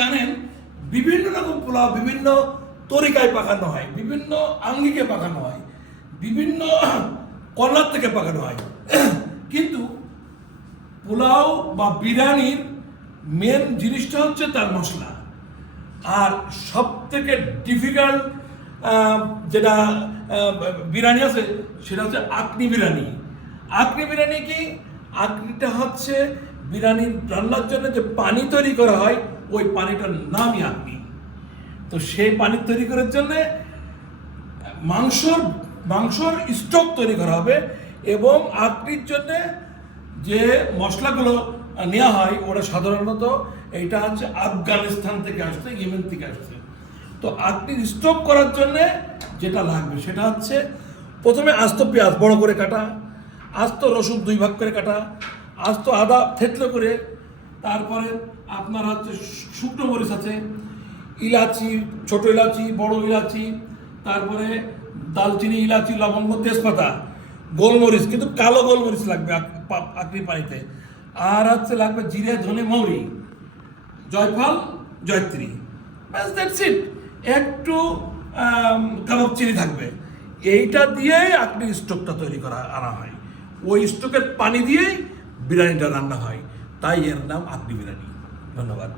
জানেন বিভিন্ন রকম পোলাও বিভিন্ন তরিকায় পাকানো হয়, বিভিন্ন আঙ্গিকে পাকানো হয়, বিভিন্ন কর্নার থেকে পাকানো হয়, কিন্তু পোলাও বা বিরিয়ানির মেন জিনিসটা হচ্ছে তার মশলা। আর সব থেকে ডিফিকাল্ট যেটা বিরিয়ানি আছে সেটা হচ্ছে আঁকনি বিরিয়ানি। আঁকনি বিরিয়ানি কি? আঁকনিটা হচ্ছে বিরিয়ানির রান্নার জন্য যে পানি তৈরি করা হয় ওই পানিটার নামই আঁকনি। তো সেই পানি তৈরি করার জন্যে মাংসর স্টক তৈরি করা হবে, এবং আঁকনির জন্যে যে মশলাগুলো নেওয়া হয় ওটা সাধারণত এইটা হচ্ছে আফগানিস্তান থেকে আসছে, ইয়েমেন থেকে আসছে। তো আঁকনির স্টক করার জন্য যেটা লাগবে সেটা হচ্ছে প্রথমে আস্ত পেঁয়াজ বড় করে কাটা, আস্ত রসুন 2 ভাগ করে কাটা, আস্ত আদা থেতলো করে, তারপরে আপনার হচ্ছে শুকনো মরিচ আছে, ইলাচি, ছোট ইলাচি, বড় ইলাচি, তারপরে দালচিনি, ইলাচি, লবঙ্গ, তেজপাতা, গোলমরিচ, কিন্তু কালো গোলমরিচ লাগবে আঁকনি পানিতে, আর হচ্ছে লাগবে জিরে, ধনে, মৌরি, জয়ফল, জয়ত্রী, ব্যাস দ্যাটস ইট। একটু কাবাব চিনি থাকবে। এইটা দিয়েই আঁকনির স্টোকটা তৈরি করা আনা হয়, ওই স্টোকের পানি দিয়েই বিরিয়ানিটা রান্না হয়, তাই এর নাম আঁকনি বিরিয়ানি। ধন্যবাদ।